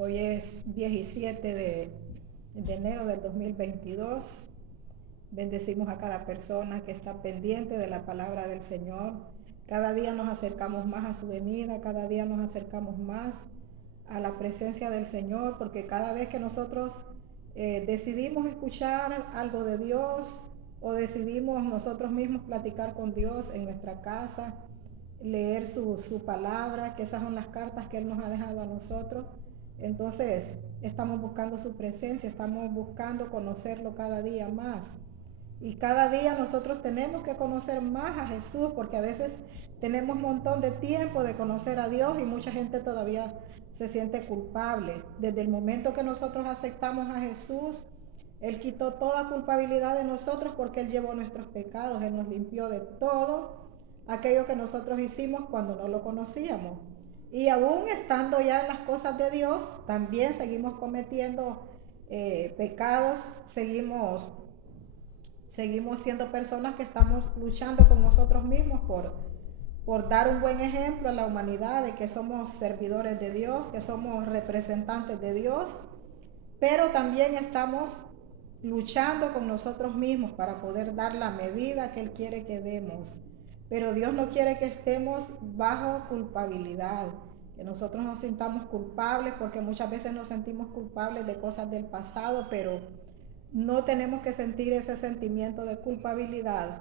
Hoy es 17 de enero del 2022. Bendecimos a cada persona que está pendiente de la palabra del Señor. Cada día nos acercamos más a su venida, cada día nos acercamos más a la presencia del Señor, porque cada vez que nosotros decidimos escuchar algo de Dios o decidimos nosotros mismos platicar con Dios en nuestra casa, leer su palabra, que esas son las cartas que Él nos ha dejado a nosotros, entonces estamos buscando su presencia, estamos buscando conocerlo cada día más. Y cada día nosotros tenemos que conocer más a Jesús, porque a veces tenemos un montón de tiempo de conocer a Dios y mucha gente todavía se siente culpable. Desde el momento que nosotros aceptamos a Jesús, Él quitó toda culpabilidad de nosotros porque Él llevó nuestros pecados, Él nos limpió de todo aquello que nosotros hicimos cuando no lo conocíamos. Y aún estando ya en las cosas de Dios, también seguimos cometiendo pecados, seguimos siendo personas que estamos luchando con nosotros mismos por dar un buen ejemplo a la humanidad de que somos servidores de Dios, que somos representantes de Dios, pero también estamos luchando con nosotros mismos para poder dar la medida que Él quiere que demos. Pero Dios no quiere que estemos bajo culpabilidad, que nosotros nos sintamos culpables, porque muchas veces nos sentimos culpables de cosas del pasado, pero no tenemos que sentir ese sentimiento de culpabilidad.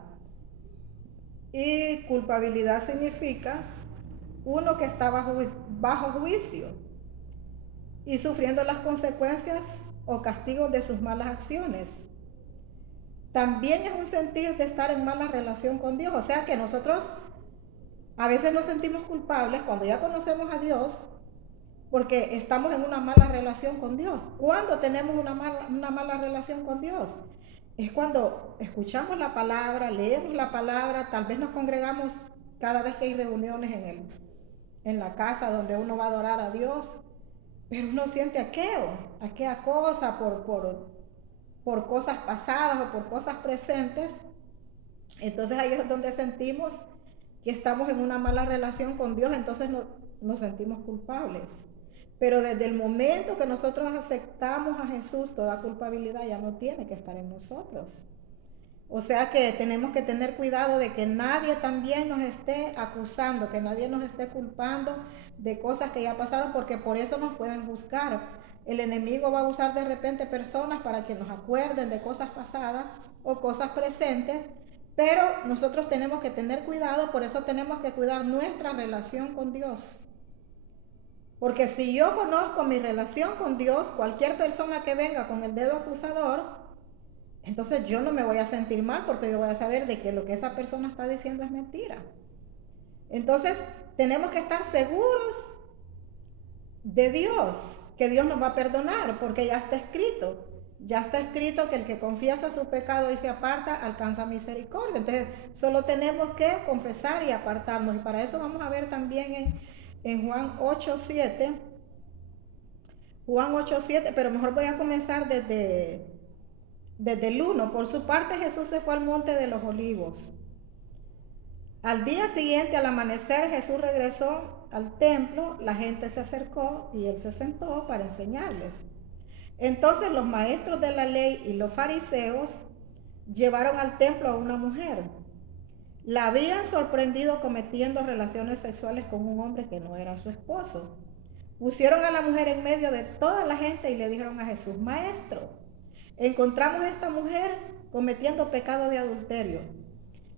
Y culpabilidad significa uno que está bajo juicio y sufriendo las consecuencias o castigos de sus malas acciones. También es un sentir de estar en mala relación con Dios, o sea que nosotros a veces nos sentimos culpables cuando ya conocemos a Dios porque estamos en una mala relación con Dios. ¿Cuándo tenemos una mala relación con Dios? Es cuando escuchamos la palabra, leemos la palabra, tal vez nos congregamos cada vez que hay reuniones en la casa donde uno va a adorar a Dios, pero uno siente aquella cosa por cosas pasadas o por cosas presentes. Entonces ahí es donde sentimos que estamos en una mala relación con Dios, entonces nos sentimos culpables. Pero desde el momento que nosotros aceptamos a Jesús, toda culpabilidad ya no tiene que estar en nosotros. O sea que tenemos que tener cuidado de que nadie también nos esté acusando, que nadie nos esté culpando de cosas que ya pasaron, porque por eso nos pueden juzgar. El enemigo va a usar de repente personas para que nos acuerden de cosas pasadas o cosas presentes, pero nosotros tenemos que tener cuidado, por eso tenemos que cuidar nuestra relación con Dios. Porque si yo conozco mi relación con Dios, cualquier persona que venga con el dedo acusador, entonces yo no me voy a sentir mal porque yo voy a saber de que lo que esa persona está diciendo es mentira. Entonces tenemos que estar seguros de Dios, que Dios nos va a perdonar porque ya está escrito. Ya está escrito que el que confiesa su pecado y se aparta alcanza misericordia. Entonces solo tenemos que confesar y apartarnos. Y para eso vamos a ver también en Juan 8:7. Juan 8:7, pero mejor voy a comenzar desde el 1. Por su parte Jesús se fue al monte de los olivos. Al día siguiente, al amanecer, Jesús regresó al templo, la gente se acercó y Él se sentó para enseñarles. Entonces los maestros de la ley y los fariseos llevaron al templo a una mujer. La habían sorprendido cometiendo relaciones sexuales con un hombre que no era su esposo. Pusieron a la mujer en medio de toda la gente y le dijeron a Jesús: Maestro, encontramos a esta mujer cometiendo pecado de adulterio.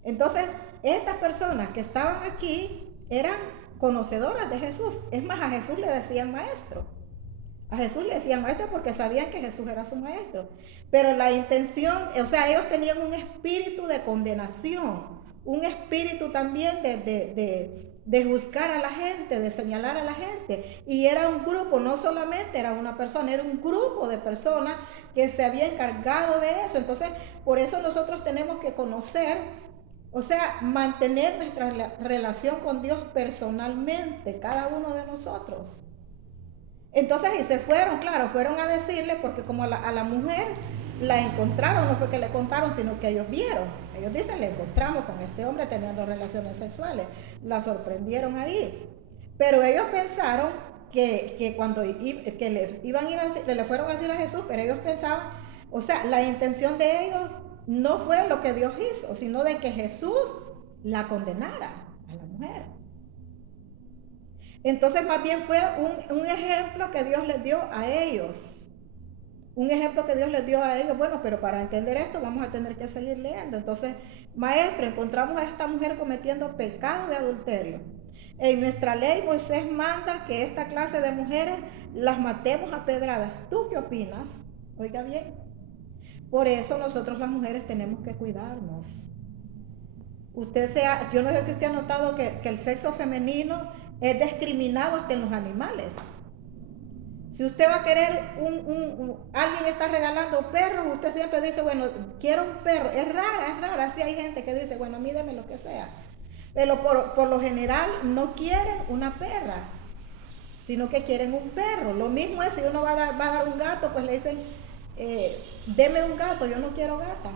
Entonces, estas personas que estaban aquí eran conocedoras de Jesús. Es más, a Jesús le decían maestro. A Jesús le decían maestro porque sabían que Jesús era su maestro. Pero la intención, o sea, ellos tenían un espíritu de condenación, un espíritu también de juzgar a la gente, de señalar a la gente. Y era un grupo, no solamente era una persona, era un grupo de personas que se había encargado de eso. Entonces, por eso nosotros tenemos que conocer, o sea, mantener nuestra relación con Dios personalmente, cada uno de nosotros. Entonces, y se fueron, claro, fueron a decirle, porque como a la mujer la encontraron, no fue que le contaron, sino que ellos vieron. Ellos dicen, le encontramos con este hombre teniendo relaciones sexuales. La sorprendieron ahí. Pero ellos pensaron que cuando que le fueron a decir a Jesús, pero ellos pensaban, o sea, la intención de ellos no fue lo que Dios hizo, sino de que Jesús la condenara a la mujer. Entonces más bien fue un ejemplo que Dios les dio a ellos. Un ejemplo que Dios les dio a ellos. Bueno, pero para entender esto vamos a tener que seguir leyendo. Entonces, maestro, encontramos a esta mujer cometiendo pecado de adulterio. En nuestra ley Moisés manda que esta clase de mujeres las matemos a pedradas. ¿Tú qué opinas? Oiga bien. Por eso nosotros las mujeres tenemos que cuidarnos. Yo no sé si usted ha notado que el sexo femenino es discriminado hasta en los animales. Si usted va a querer alguien está regalando perros, usted siempre dice, bueno, quiero un perro. Es rara, sí hay gente que dice, bueno, mídeme lo que sea. Pero por lo general no quieren una perra, sino que quieren un perro. Lo mismo es si uno va a dar un gato, pues le dicen, deme un gato, yo no quiero gata.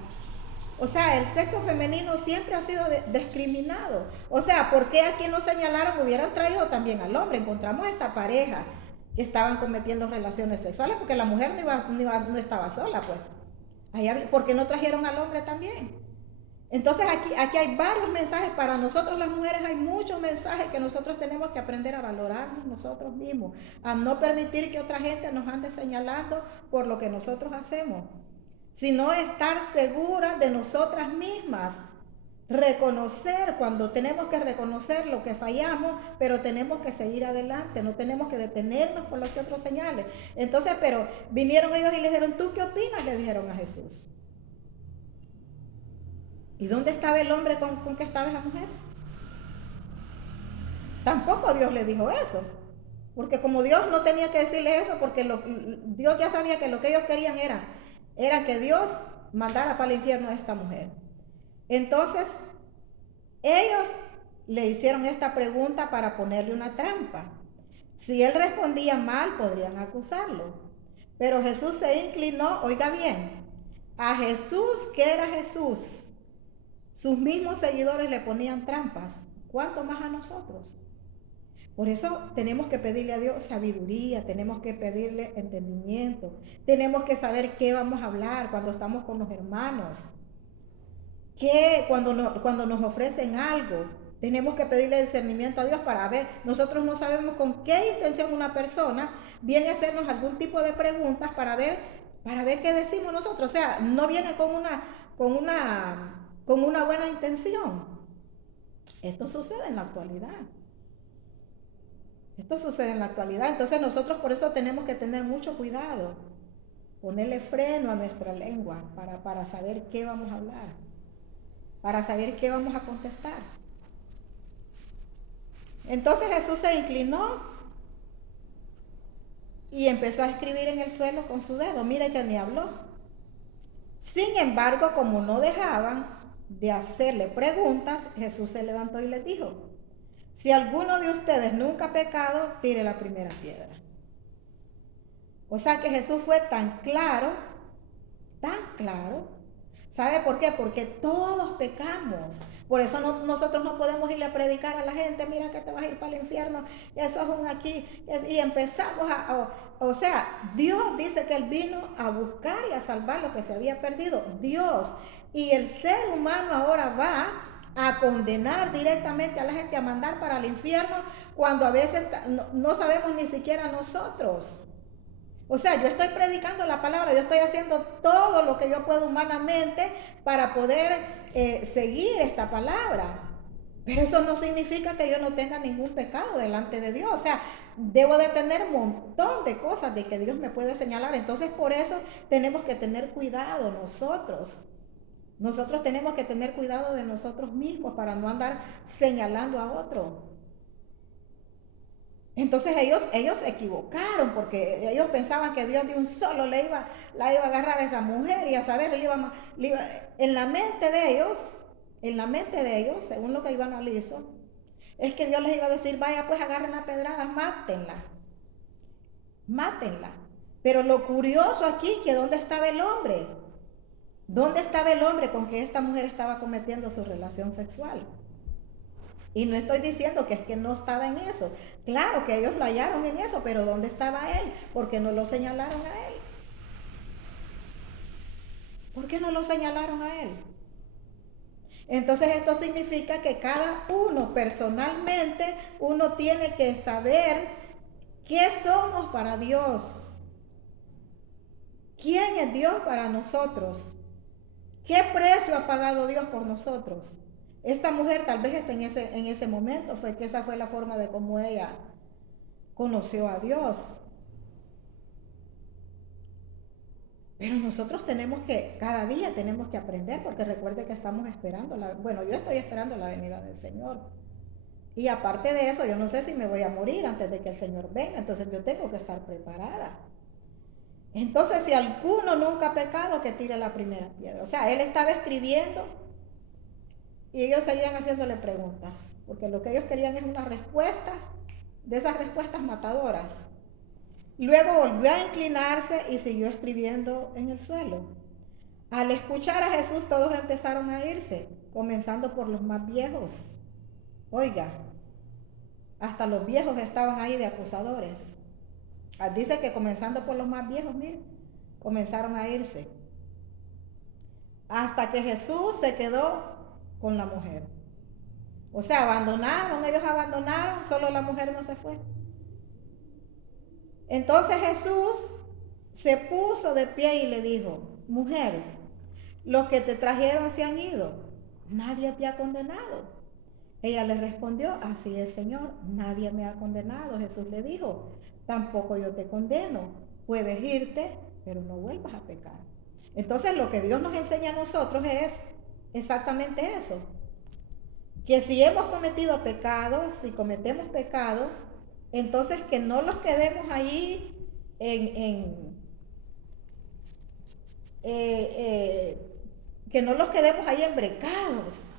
O sea, el sexo femenino siempre ha sido discriminado. O sea, ¿por qué aquí no señalaron? Hubieran traído también al hombre. Encontramos esta pareja que estaban cometiendo relaciones sexuales, porque la mujer no estaba sola, pues. ¿Por qué no trajeron al hombre también? Entonces aquí hay varios mensajes. Para nosotros las mujeres hay muchos mensajes que nosotros tenemos que aprender a valorarnos nosotros mismos, a no permitir que otra gente nos ande señalando por lo que nosotros hacemos, sino estar seguras de nosotras mismas. Reconocer cuando tenemos que reconocer lo que fallamos, pero tenemos que seguir adelante, no tenemos que detenernos por lo que otros señalen. Entonces, pero vinieron ellos y le dijeron, ¿tú qué opinas? Le dijeron a Jesús. ¿Y dónde estaba el hombre con que estaba esa mujer? Tampoco Dios le dijo eso, porque como Dios no tenía que decirle eso, porque Dios ya sabía que lo que ellos querían era que Dios mandara para el infierno a esta mujer. Entonces, ellos le hicieron esta pregunta para ponerle una trampa. Si él respondía mal, podrían acusarlo. Pero Jesús se inclinó, oiga bien, a Jesús, ¿qué era Jesús? Sus mismos seguidores le ponían trampas. ¿Cuánto más a nosotros? Por eso tenemos que pedirle a Dios sabiduría, tenemos que pedirle entendimiento, tenemos que saber qué vamos a hablar cuando estamos con los hermanos. Cuando nos ofrecen algo, tenemos que pedirle discernimiento a Dios para ver. Nosotros no sabemos con qué intención una persona viene a hacernos algún tipo de preguntas para ver qué decimos nosotros. O sea, no viene con una buena intención. Esto sucede en la actualidad. Entonces nosotros por eso tenemos que tener mucho cuidado, ponerle freno a nuestra lengua para saber qué vamos a hablar, para saber qué vamos a contestar. Entonces Jesús se inclinó y empezó a escribir en el suelo con su dedo. Mire que ni habló. Sin embargo, como no dejaban de hacerle preguntas, Jesús se levantó y les dijo, si alguno de ustedes nunca ha pecado, tire la primera piedra. O sea que Jesús fue tan claro. ¿Sabe por qué? Porque todos pecamos. Por eso nosotros no podemos irle a predicar a la gente, mira que te vas a ir para el infierno, eso es un aquí. Y empezamos o sea, Dios dice que Él vino a buscar y a salvar lo que se había perdido. Dios. Y el ser humano ahora va a condenar directamente a la gente, a mandar para el infierno, cuando a veces no sabemos ni siquiera nosotros. O sea, yo estoy predicando la palabra, yo estoy haciendo todo lo que yo puedo humanamente para poder seguir esta palabra. Pero eso no significa que yo no tenga ningún pecado delante de Dios. O sea, debo de tener un montón de cosas de que Dios me puede señalar. Entonces, por eso tenemos que tener cuidado nosotros. Nosotros tenemos que tener cuidado de nosotros mismos para no andar señalando a otro. Entonces ellos se equivocaron porque ellos pensaban que Dios de un solo la iba a agarrar a esa mujer y a saber, en la mente de ellos, según lo que iban a analizar, es que Dios les iba a decir, vaya pues agarren a pedradas, mátenla. Pero lo curioso aquí, que ¿dónde estaba el hombre? ¿Dónde estaba el hombre con que esta mujer estaba cometiendo su relación sexual? Y no estoy diciendo que es que no estaba en eso. Claro que ellos lo hallaron en eso, pero ¿dónde estaba él? ¿Por qué no lo señalaron a él? ¿Por qué no lo señalaron a él? Entonces esto significa que cada uno personalmente, uno tiene que saber qué somos para Dios. ¿Quién es Dios para nosotros? ¿Qué precio ha pagado Dios por nosotros? Esta mujer tal vez está en ese momento, fue que esa fue la forma de cómo ella conoció a Dios. Pero nosotros tenemos que, cada día tenemos que aprender, porque recuerde que estamos esperando, bueno, yo estoy esperando la venida del Señor. Y aparte de eso, yo no sé si me voy a morir antes de que el Señor venga, entonces yo tengo que estar preparada. Entonces, si alguno nunca ha pecado, que tire la primera piedra. O sea, él estaba escribiendo y ellos seguían haciéndole preguntas, porque lo que ellos querían es una respuesta, de esas respuestas matadoras. Luego volvió a inclinarse y siguió escribiendo en el suelo. Al escuchar a Jesús, todos empezaron a irse, comenzando por los más viejos. Oiga, hasta los viejos estaban ahí de acusadores. Dice que comenzando por los más viejos, miren, comenzaron a irse. Hasta que Jesús se quedó con la mujer. O sea, ellos abandonaron, solo la mujer no se fue. Entonces Jesús se puso de pie y le dijo: mujer, los que te trajeron se han ido, nadie te ha condenado. Ella le respondió: así es, Señor, nadie me ha condenado. Jesús le dijo: tampoco yo te condeno, puedes irte, pero no vuelvas a pecar. Entonces lo que Dios nos enseña a nosotros es exactamente eso, que si hemos cometido pecados, si cometemos pecados, entonces que no los quedemos ahí que no los quedemos ahí embrecados,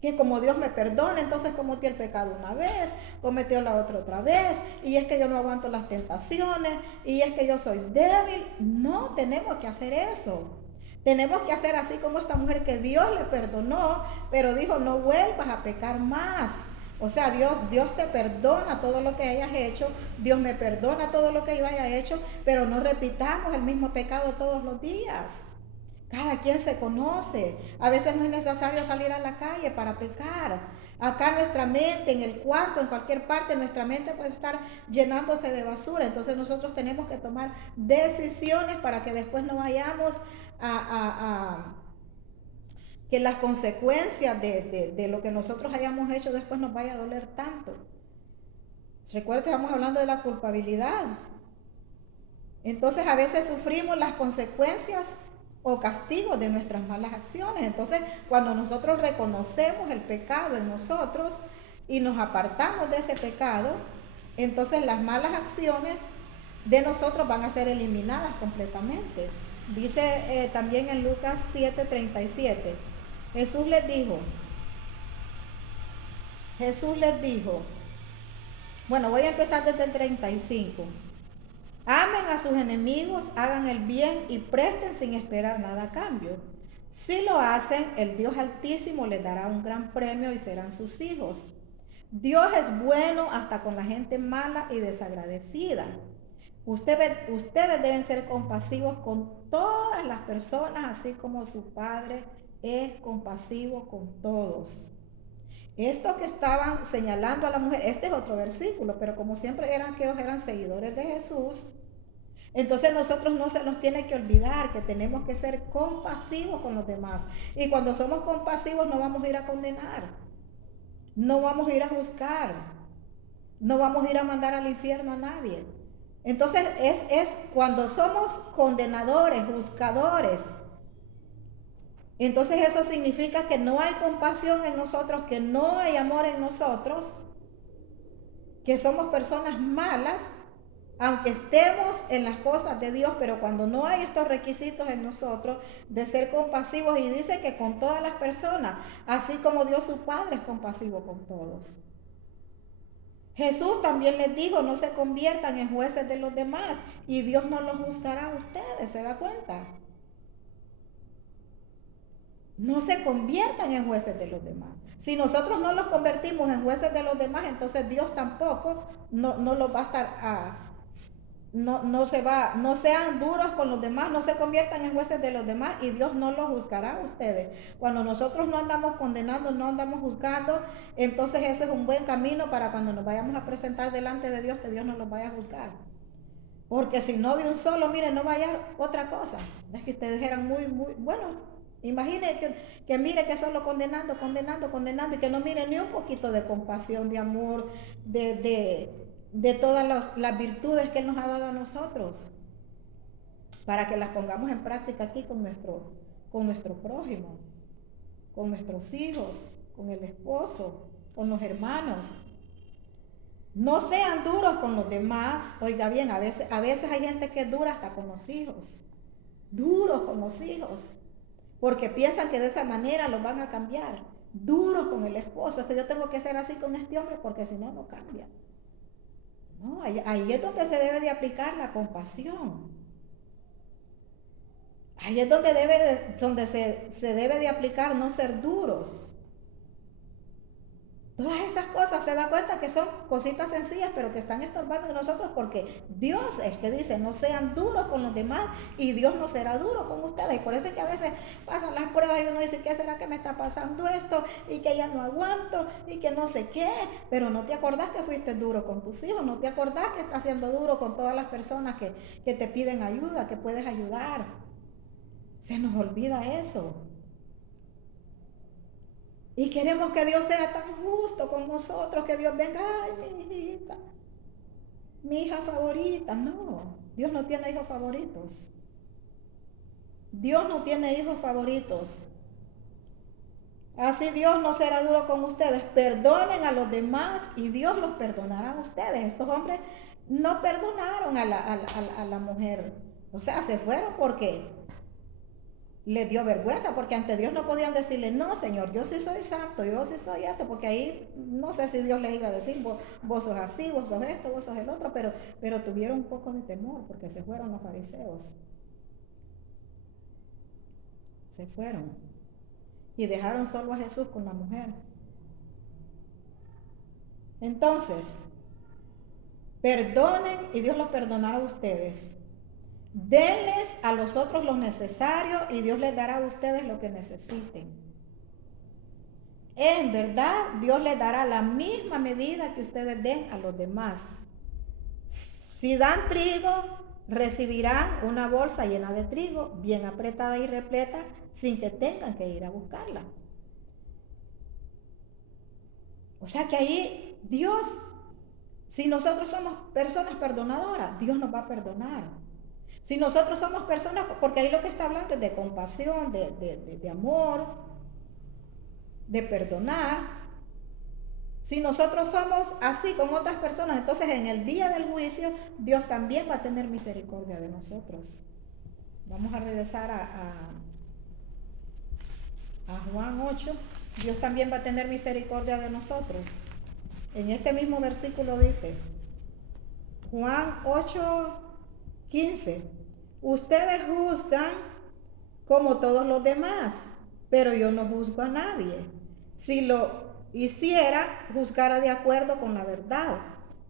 que como Dios me perdona, entonces cometí el pecado una vez, cometió la otra vez, y es que yo no aguanto las tentaciones, y es que yo soy débil. No tenemos que hacer eso. Tenemos que hacer así como esta mujer, que Dios le perdonó, pero dijo: no vuelvas a pecar más. O sea, Dios te perdona todo lo que hayas hecho, Dios me perdona todo lo que yo haya hecho, pero no repitamos el mismo pecado todos los días. Cada quien se conoce. A veces no es necesario salir a la calle para pecar. Acá nuestra mente, en el cuarto, en cualquier parte, nuestra mente puede estar llenándose de basura. Entonces nosotros tenemos que tomar decisiones para que después no vayamos que las consecuencias de lo que nosotros hayamos hecho después nos vaya a doler tanto. Recuerda que estamos hablando de la culpabilidad. Entonces a veces sufrimos las consecuencias o castigos de nuestras malas acciones. Entonces, cuando nosotros reconocemos el pecado en nosotros y nos apartamos de ese pecado, entonces las malas acciones de nosotros van a ser eliminadas completamente. Dice también en Lucas 7:37, Jesús les dijo, bueno, voy a empezar desde el 35. Amen a sus enemigos, hagan el bien y presten sin esperar nada a cambio. Si lo hacen, el Dios Altísimo les dará un gran premio y serán sus hijos. Dios es bueno hasta con la gente mala y desagradecida. Ustedes deben ser compasivos con todas las personas, así como su Padre es compasivo con todos. Estos que estaban señalando a la mujer, este es otro versículo, pero como siempre que ellos eran seguidores de Jesús, entonces nosotros no se nos tiene que olvidar que tenemos que ser compasivos con los demás. Y cuando somos compasivos no vamos a ir a condenar, no vamos a ir a juzgar, no vamos a ir a mandar al infierno a nadie. Entonces es cuando somos condenadores, juzgadores, entonces eso significa que no hay compasión en nosotros, que no hay amor en nosotros, que somos personas malas, aunque estemos en las cosas de Dios, pero cuando no hay estos requisitos en nosotros de ser compasivos, y dice que con todas las personas, así como Dios su Padre es compasivo con todos. Jesús también les dijo: no se conviertan en jueces de los demás y Dios no los juzgará a ustedes, ¿se da cuenta? no se conviertan en jueces de los demás. Si nosotros no los convertimos en jueces de los demás, entonces Dios tampoco no los va a estar no sean duros con los demás, no se conviertan en jueces de los demás y Dios no los juzgará a ustedes. Cuando nosotros no andamos condenando, no andamos juzgando, entonces eso es un buen camino para cuando nos vayamos a presentar delante de Dios, que Dios nos los vaya a juzgar. Porque si no de un solo, miren, no vaya otra cosa. Es que ustedes eran muy buenos. Imaginen que mire que solo condenando y que no mire ni un poquito de compasión, de amor, de todas las virtudes que Él nos ha dado a nosotros, para que las pongamos en práctica aquí con nuestro prójimo, con nuestros hijos, con el esposo, con los hermanos. No sean duros con los demás. Oiga bien, a veces hay gente que es dura hasta con los hijos, duros con los hijos, porque piensan que de esa manera los van a cambiar. Duros con el esposo, es que yo tengo que ser así con este hombre porque si no, no cambia. No, ahí es donde se debe de aplicar la compasión. Ahí es donde se debe de aplicar no ser duros. Todas esas cosas se da cuenta que son cositas sencillas, pero que están estorbando en nosotros porque Dios es que dice, no sean duros con los demás y Dios no será duro con ustedes. Y por eso es que a veces pasan las pruebas y uno dice, ¿qué será que me está pasando esto? Y que ya no aguanto y que no sé qué. Pero no te acordás que fuiste duro con tus hijos, no te acordás que estás siendo duro con todas las personas que te piden ayuda, que puedes ayudar. Se nos olvida eso. Y queremos que Dios sea tan justo con nosotros, que Dios venga, ay, mi hijita, mi hija favorita. No, Dios no tiene hijos favoritos. Dios no tiene hijos favoritos. Así Dios no será duro con ustedes. Perdonen a los demás y Dios los perdonará a ustedes. Estos hombres no perdonaron a la mujer. O sea, se fueron porque les dio vergüenza, porque ante Dios no podían decirle, no Señor, yo sí soy santo, yo sí soy esto, porque ahí no sé si Dios les iba a decir, vos sos así, vos sos esto, vos sos el otro, pero tuvieron un poco de temor, porque se fueron los fariseos. Se fueron. Y dejaron solo a Jesús con la mujer. Entonces, perdonen y Dios los perdonará a ustedes. Denles a los otros lo necesario y Dios les dará a ustedes lo que necesiten. En verdad, Dios les dará la misma medida que ustedes den a los demás. Si dan trigo, recibirán una bolsa llena de trigo, bien apretada y repleta, sin que tengan que ir a buscarla. O sea que ahí Dios, si nosotros somos personas perdonadoras, Dios nos va a perdonar. Si nosotros somos personas, porque ahí lo que está hablando es de compasión, de amor, de perdonar. Si nosotros somos así con otras personas, entonces en el día del juicio Dios también va a tener misericordia de nosotros. Vamos a regresar a Juan 8. Dios también va a tener misericordia de nosotros. En este mismo versículo dice, Juan 8:15, ustedes juzgan como todos los demás, pero yo no juzgo a nadie. Si lo hiciera, juzgara de acuerdo con la verdad,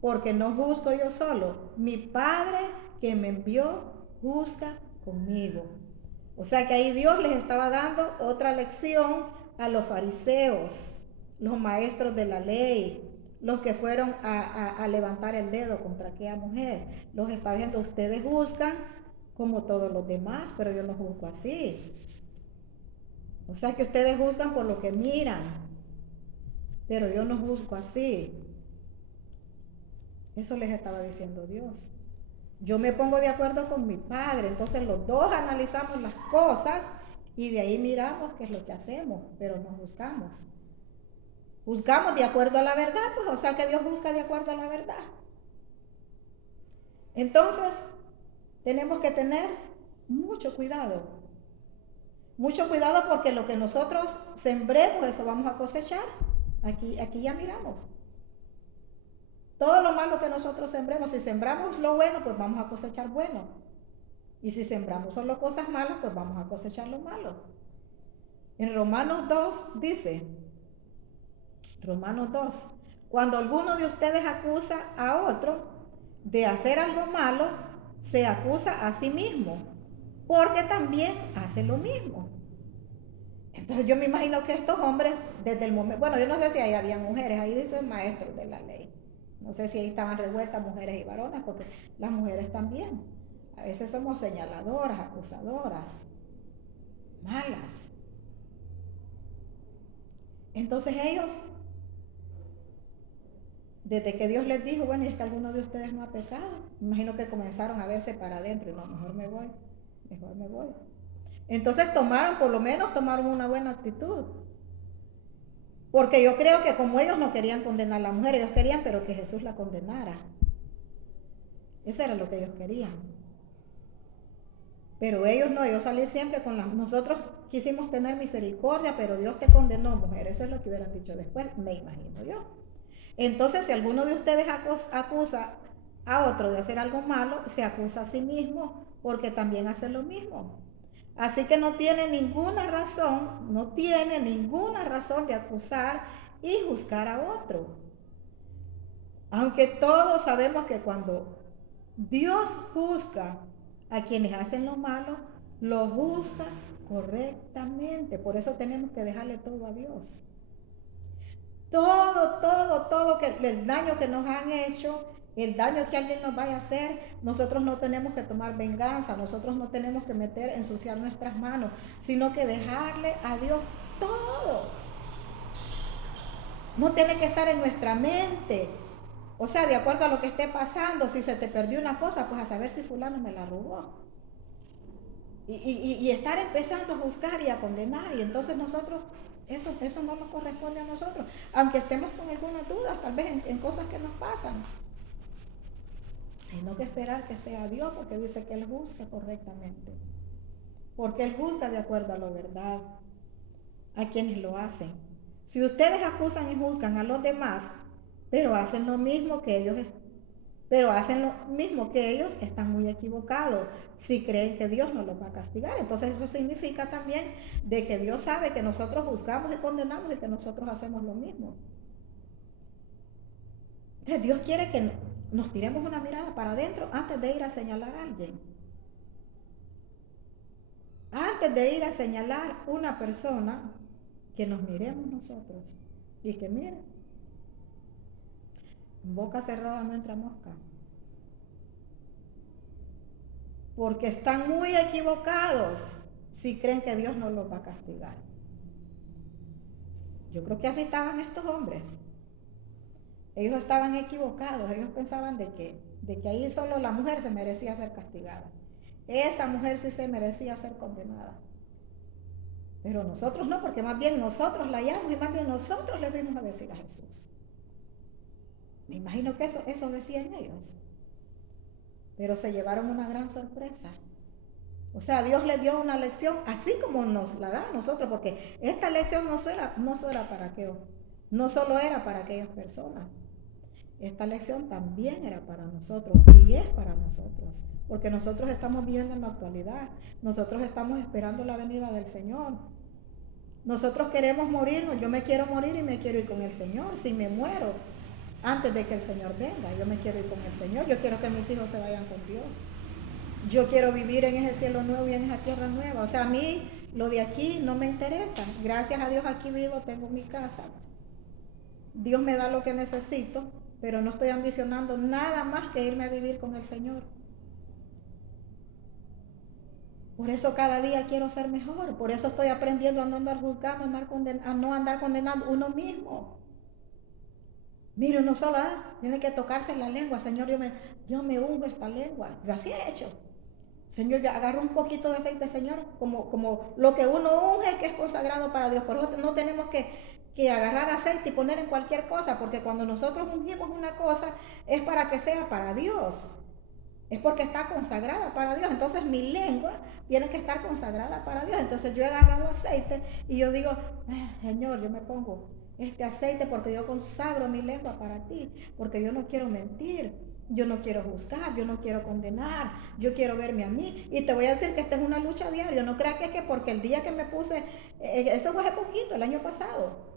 porque no juzgo yo solo. Mi Padre que me envió juzga conmigo. O sea que ahí Dios les estaba dando otra lección a los fariseos, los maestros de la ley, los que fueron a levantar el dedo contra aquella mujer. Los estaba diciendo, ustedes juzgan como todos los demás, pero yo no juzgo así. O sea que ustedes juzgan por lo que miran, pero yo no juzgo así. Eso les estaba diciendo Dios. Yo me pongo de acuerdo con mi Padre, entonces los dos analizamos las cosas y de ahí miramos qué es lo que hacemos, pero no juzgamos. Juzgamos de acuerdo a la verdad, pues, o sea que Dios juzga de acuerdo a la verdad. Entonces, tenemos que tener mucho cuidado. Mucho cuidado porque lo que nosotros sembremos, eso vamos a cosechar. Aquí ya miramos. Todo lo malo que nosotros sembremos, si sembramos lo bueno, pues vamos a cosechar bueno. Y si sembramos solo cosas malas, pues vamos a cosechar lo malo. En Romanos 2 dice, Romanos 2, cuando alguno de ustedes acusa a otro de hacer algo malo, se acusa a sí mismo, porque también hace lo mismo. Entonces yo me imagino que estos hombres, desde el momento, bueno, yo no sé si ahí había mujeres, ahí dicen maestros de la ley. No sé si ahí estaban revueltas mujeres y varones, porque las mujeres también. A veces somos señaladoras, acusadoras, malas. Entonces ellos, desde que Dios les dijo, bueno, y es que alguno de ustedes no ha pecado, me imagino que comenzaron a verse para adentro y no, mejor me voy, mejor me voy. Entonces tomaron, por lo menos tomaron una buena actitud. Porque yo creo que como ellos no querían condenar a la mujer, ellos querían pero que Jesús la condenara. Eso era lo que ellos querían. Pero ellos no, ellos salir siempre con las... Nosotros quisimos tener misericordia, pero Dios te condenó, mujer. Eso es lo que hubieran dicho después, me imagino yo. Entonces, si alguno de ustedes acusa a otro de hacer algo malo, se acusa a sí mismo porque también hace lo mismo. Así que no tiene ninguna razón de acusar y juzgar a otro. Aunque todos sabemos que cuando Dios juzga a quienes hacen lo malo, lo juzga correctamente. Por eso tenemos que dejarle todo a Dios. Todo que el daño que nos han hecho, el daño que alguien nos vaya a hacer, nosotros no tenemos que tomar venganza, nosotros no tenemos que ensuciar nuestras manos, sino que dejarle a Dios todo. No tiene que estar en nuestra mente. O sea, de acuerdo a lo que esté pasando, si se te perdió una cosa, pues a saber si fulano me la robó. Y estar empezando a juzgar y a condenar. Y entonces nosotros, eso no nos corresponde a nosotros. Aunque estemos con algunas dudas, tal vez en cosas que nos pasan. Hay no que esperar que sea Dios, porque dice que Él juzga correctamente. Porque Él juzga de acuerdo a la verdad a quienes lo hacen. Si ustedes acusan y juzgan a los demás, pero hacen lo mismo que ellos están muy equivocados si creen que Dios no los va a castigar. Entonces eso significa también de que Dios sabe que nosotros juzgamos y condenamos y que nosotros hacemos lo mismo. Entonces Dios quiere que nos tiremos una mirada para adentro antes de ir a señalar a alguien. Antes de ir a señalar una persona, que nos miremos nosotros y que miren, boca cerrada no entra mosca. Porque están muy equivocados si creen que Dios no los va a castigar. Yo creo que así estaban estos hombres. Ellos estaban equivocados, ellos pensaban de que ahí solo la mujer se merecía ser castigada. Esa mujer sí se merecía ser condenada. Pero nosotros no, porque más bien nosotros la hallamos y más bien nosotros le vimos a decir a Jesús. Me imagino que eso decían ellos. Pero se llevaron una gran sorpresa. O sea, Dios les dio una lección así como nos la da a nosotros, porque esta lección no solo era para aquellas personas. Esta lección también era para nosotros y es para nosotros, porque nosotros estamos viviendo en la actualidad, nosotros estamos esperando la venida del Señor. Nosotros queremos morirnos, yo me quiero morir y me quiero ir con el Señor. Si me muero antes de que el Señor venga, yo me quiero ir con el Señor. Yo quiero que mis hijos se vayan con Dios. Yo quiero vivir en ese cielo nuevo y en esa tierra nueva. O sea, a mí lo de aquí no me interesa. Gracias a Dios aquí vivo, tengo mi casa. Dios me da lo que necesito, pero no estoy ambicionando nada más que irme a vivir con el Señor. Por eso cada día quiero ser mejor. Por eso estoy aprendiendo a no andar juzgando, a no andar condenando uno mismo. Mire, uno solo tiene que tocarse la lengua. Señor, yo me ungo esta lengua. Yo así he hecho. Señor, yo agarro un poquito de aceite, Señor, como lo que uno unge que es consagrado para Dios. Por eso no tenemos que agarrar aceite y poner en cualquier cosa, porque cuando nosotros ungimos una cosa es para que sea para Dios. Es porque está consagrada para Dios. Entonces mi lengua tiene que estar consagrada para Dios. Entonces yo he agarrado aceite y yo digo, Señor, yo me pongo este aceite porque yo consagro mi lengua para ti, porque yo no quiero mentir. Yo no quiero juzgar, yo no quiero condenar, yo quiero verme a mí. Y te voy a decir que esta es una lucha diaria. No creas que es que porque el día que me puse, eso fue hace poquito, el año pasado,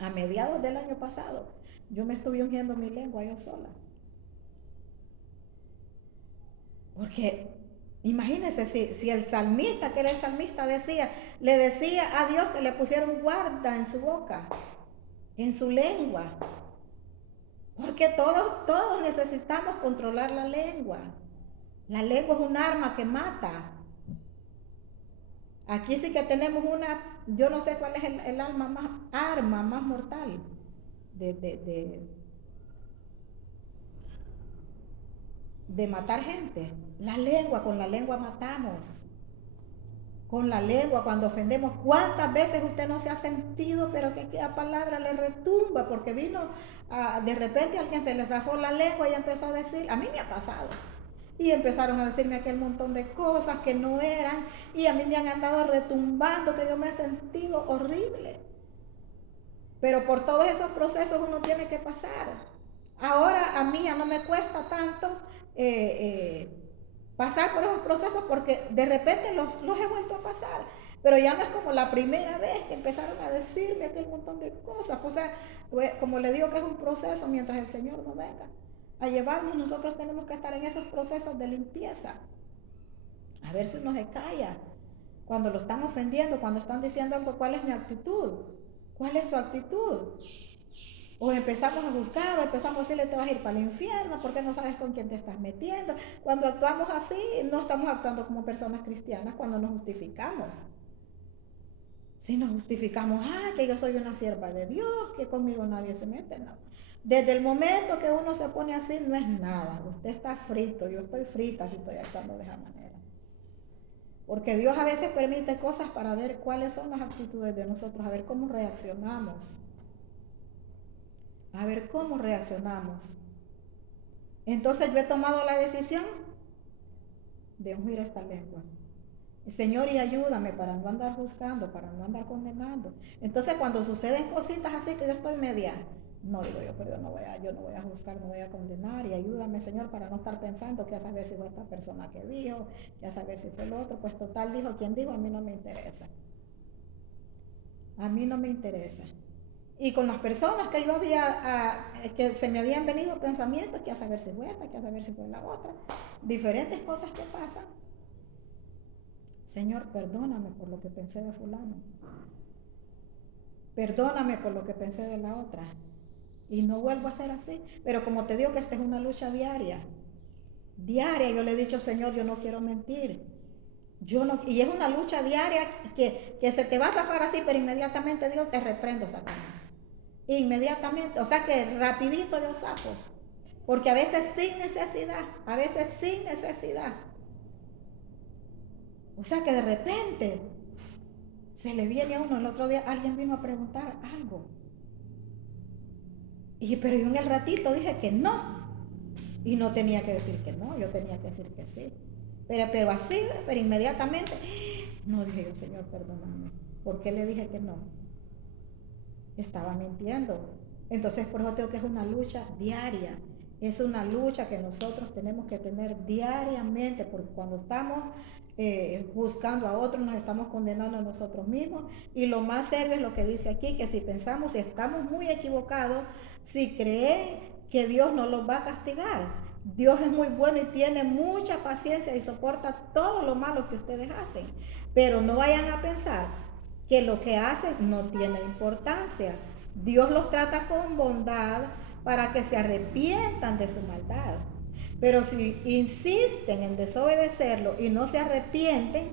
a mediados del año pasado, yo me estuve ungiendo mi lengua yo sola. Porque imagínense si el salmista, que era el salmista, le decía a Dios que le pusiera un guarda en su boca, en su lengua. Porque todos necesitamos controlar la lengua. La lengua es un arma que mata. Aquí sí que tenemos yo no sé cuál es el arma más mortal de matar gente. La lengua, con la lengua matamos. Con la lengua, cuando ofendemos. ¿Cuántas veces usted no se ha sentido, pero que aquella palabra le retumba? Porque de repente alguien se le zafó la lengua y empezó a decir, a mí me ha pasado. Y empezaron a decirme aquel montón de cosas que no eran, y a mí me han andado retumbando, que yo me he sentido horrible. Pero por todos esos procesos uno tiene que pasar. Ahora a mí ya no me cuesta tanto pasar por esos procesos, porque de repente los he vuelto a pasar. Pero ya no es como la primera vez que empezaron a decirme aquel montón de cosas. O sea, como le digo que es un proceso mientras el Señor no venga a llevarnos, nosotros tenemos que estar en esos procesos de limpieza. A ver si uno se calla cuando lo están ofendiendo, cuando están diciendo algo. ¿Cuál es mi actitud? ¿Cuál es su actitud? O empezamos a buscar, o empezamos a decirle, te vas a ir para el infierno porque no sabes con quién te estás metiendo. Cuando actuamos así, no estamos actuando como personas cristianas cuando nos justificamos. Si nos justificamos, que yo soy una sierva de Dios, que conmigo nadie se mete, no. Desde el momento que uno se pone así, no es nada. Usted está frito, yo estoy frita si estoy actuando de esa manera. Porque Dios a veces permite cosas para ver cuáles son las actitudes de nosotros, a ver cómo reaccionamos. A ver cómo reaccionamos. Entonces yo he tomado la decisión de ungir esta lengua. Señor, y ayúdame para no andar juzgando, para no andar condenando. Entonces cuando suceden cositas así que yo estoy media, no digo yo, pero yo no voy a juzgar, no voy a condenar, y ayúdame, Señor, para no estar pensando que a saber si fue esta persona que dijo, que a saber si fue el otro. Pues total, dijo quien dijo, a mí no me interesa. A mí no me interesa. Y con las personas que yo que se me habían venido pensamientos, que a saber si fue esta, que a saber si fue la otra, diferentes cosas que pasan. Señor, perdóname por lo que pensé de fulano. Perdóname por lo que pensé de la otra. Y no vuelvo a ser así. Pero como te digo que esta es una lucha diaria. Diaria yo le he dicho, Señor, yo no quiero mentir. Y es una lucha diaria que se te va a zafar así, pero inmediatamente Dios te reprendo, Satanás. Inmediatamente, o sea que rapidito yo saco. Porque a veces sin necesidad, O sea que de repente se le viene a uno. El otro día alguien vino a preguntar algo. Pero yo en el ratito dije que no. Y no tenía que decir que no, yo tenía que decir que sí. Pero así, pero inmediatamente, no, dije yo, Señor, perdóname. ¿Por qué le dije que no? Estaba mintiendo. Entonces por eso tengo que es una lucha diaria. Es una lucha que nosotros tenemos que tener diariamente, porque cuando estamos juzgando a otros, nos estamos condenando a nosotros mismos. Y lo más serio es lo que dice aquí, que si pensamos, si estamos muy equivocados, si creen que Dios no los va a castigar. Dios es muy bueno y tiene mucha paciencia y soporta todo lo malo que ustedes hacen. Pero no vayan a pensar que lo que hacen no tiene importancia. Dios los trata con bondad para que se arrepientan de su maldad. Pero si insisten en desobedecerlo y no se arrepienten,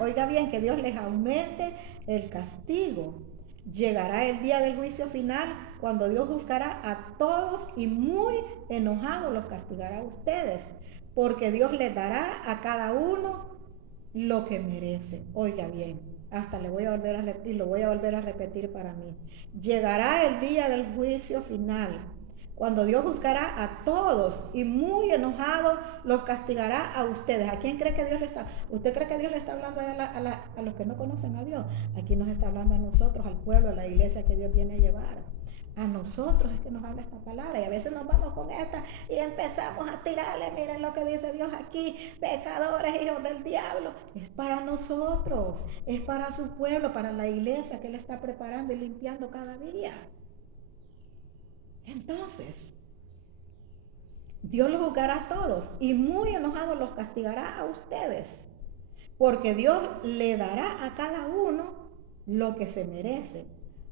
oiga bien, que Dios les aumente el castigo. Llegará el día del juicio final, cuando Dios juzgará a todos y muy enojado los castigará a ustedes, porque Dios les dará a cada uno lo que merece. Oiga bien, hasta lo voy a volver a repetir para mí. Llegará el día del juicio final, cuando Dios juzgará a todos y muy enojado los castigará a ustedes. ¿A quién cree que Dios le está? ¿Usted cree que Dios le está hablando a los que no conocen a Dios? Aquí nos está hablando a nosotros, al pueblo, a la iglesia que Dios viene a llevar. A nosotros es que nos habla esta palabra y a veces nos vamos con esta y empezamos a tirarle, miren lo que dice Dios aquí, pecadores, hijos del diablo. Es para nosotros, es para su pueblo, para la iglesia que Él está preparando y limpiando cada día. Entonces, Dios los juzgará a todos y muy enojados los castigará a ustedes, porque Dios le dará a cada uno lo que se merece.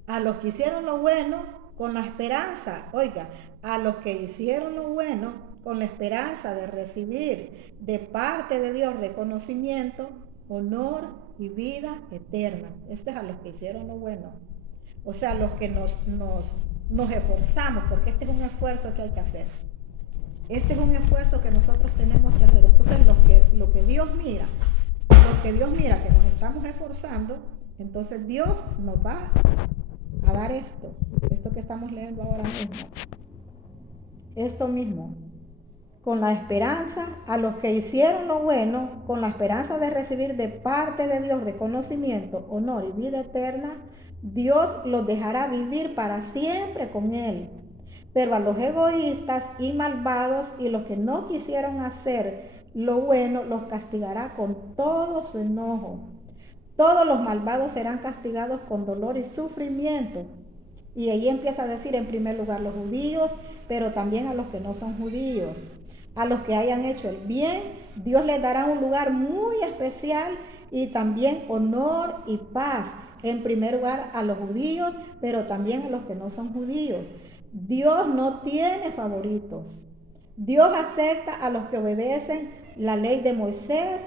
A los que hicieron lo bueno con la esperanza, oiga, a los que hicieron lo bueno con la esperanza de recibir de parte de Dios reconocimiento, honor y vida eterna. Esto es a los que hicieron lo bueno. O sea, a los que nos esforzamos, porque este es un esfuerzo que hay que hacer. Este es un esfuerzo que nosotros tenemos que hacer. Entonces, lo que Dios mira que nos estamos esforzando, entonces Dios nos va a dar esto que estamos leyendo ahora mismo. Esto mismo, con la esperanza, a los que hicieron lo bueno, con la esperanza de recibir de parte de Dios reconocimiento, honor y vida eterna, Dios los dejará vivir para siempre con Él. Pero a los egoístas y malvados y los que no quisieron hacer lo bueno, los castigará con todo su enojo. Todos los malvados serán castigados con dolor y sufrimiento. Y ahí empieza a decir en primer lugar los judíos, pero también a los que no son judíos. A los que hayan hecho el bien, Dios les dará un lugar muy especial y también honor y paz. En primer lugar a los judíos, pero también a los que no son judíos. Dios no tiene favoritos. Dios acepta a los que obedecen la ley de Moisés,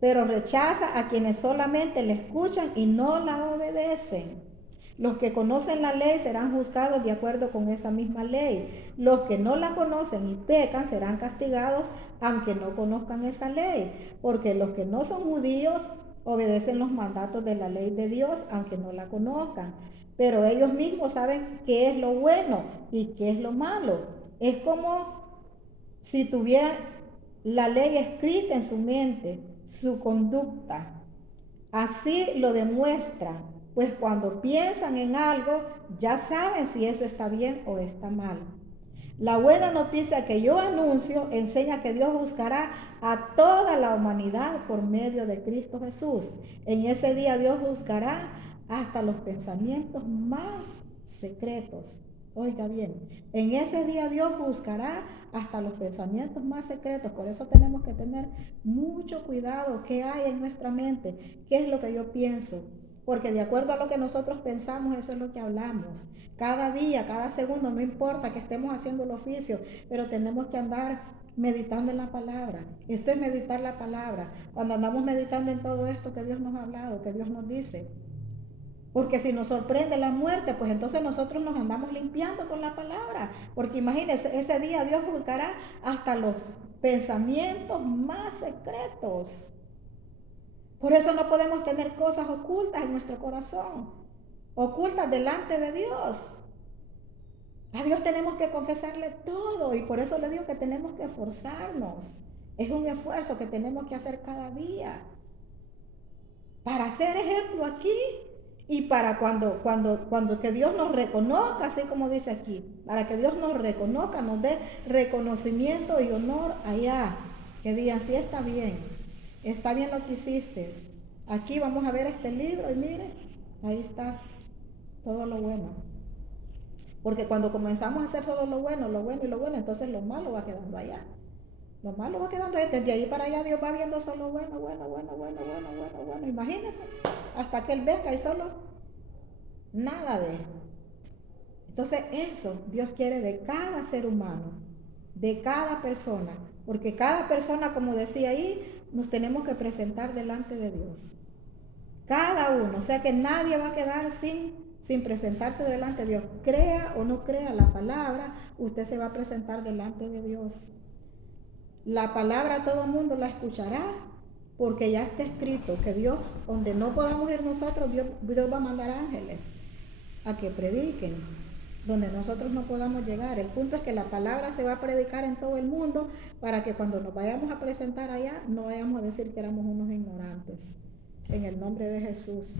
pero rechaza a quienes solamente le escuchan y no la obedecen. Los que conocen la ley serán juzgados de acuerdo con esa misma ley. Los que no la conocen y pecan serán castigados aunque no conozcan esa ley, porque los que no son judíos obedecen los mandatos de la ley de Dios aunque no la conozcan. Pero ellos mismos saben qué es lo bueno y qué es lo malo. Es como si tuvieran la ley escrita en su mente, su conducta. Así lo demuestran, pues cuando piensan en algo, ya saben si eso está bien o está mal. La buena noticia que yo anuncio enseña que Dios juzgará a toda la humanidad por medio de Cristo Jesús. En ese día Dios juzgará hasta los pensamientos más secretos. Oiga bien, en ese día Dios juzgará hasta los pensamientos más secretos. Por eso tenemos que tener mucho cuidado. ¿Qué hay en nuestra mente? ¿Qué es lo que yo pienso? Porque de acuerdo a lo que nosotros pensamos, eso es lo que hablamos. Cada día, cada segundo, no importa que estemos haciendo el oficio, pero tenemos que andar meditando en la palabra. Esto es meditar la palabra. Cuando andamos meditando en todo esto que Dios nos ha hablado, que Dios nos dice. Porque si nos sorprende la muerte, pues entonces nosotros nos andamos limpiando con la palabra. Porque imagínense, ese día Dios juzgará hasta los pensamientos más secretos. Por eso no podemos tener cosas ocultas en nuestro corazón, ocultas delante de Dios. A Dios tenemos que confesarle todo y por eso le digo que tenemos que esforzarnos. Es un esfuerzo que tenemos que hacer cada día para ser ejemplo aquí y para cuando que Dios nos reconozca, así como dice aquí, para que Dios nos reconozca, nos dé reconocimiento y honor allá, que digan, sí, está bien lo que hiciste. Aquí vamos a ver este libro y mire, ahí estás, todo lo bueno. Porque cuando comenzamos a hacer solo lo bueno y lo bueno, entonces lo malo va quedando allá. Lo malo va quedando ahí. Desde ahí para allá Dios va viendo solo bueno. Imagínense, hasta que Él venga y solo nada de Él. Entonces eso Dios quiere de cada ser humano, de cada persona. Porque cada persona, como decía ahí, nos tenemos que presentar delante de Dios. Cada uno. O sea que nadie va a quedar sin presentarse delante de Dios. Crea o no crea la palabra, usted se va a presentar delante de Dios. La palabra todo el mundo la escuchará porque ya está escrito que Dios, donde no podamos ir nosotros, Dios va a mandar ángeles a que prediquen donde nosotros no podamos llegar. El punto es que la palabra se va a predicar en todo el mundo para que cuando nos vayamos a presentar allá no vayamos a decir que éramos unos ignorantes. En el nombre de Jesús.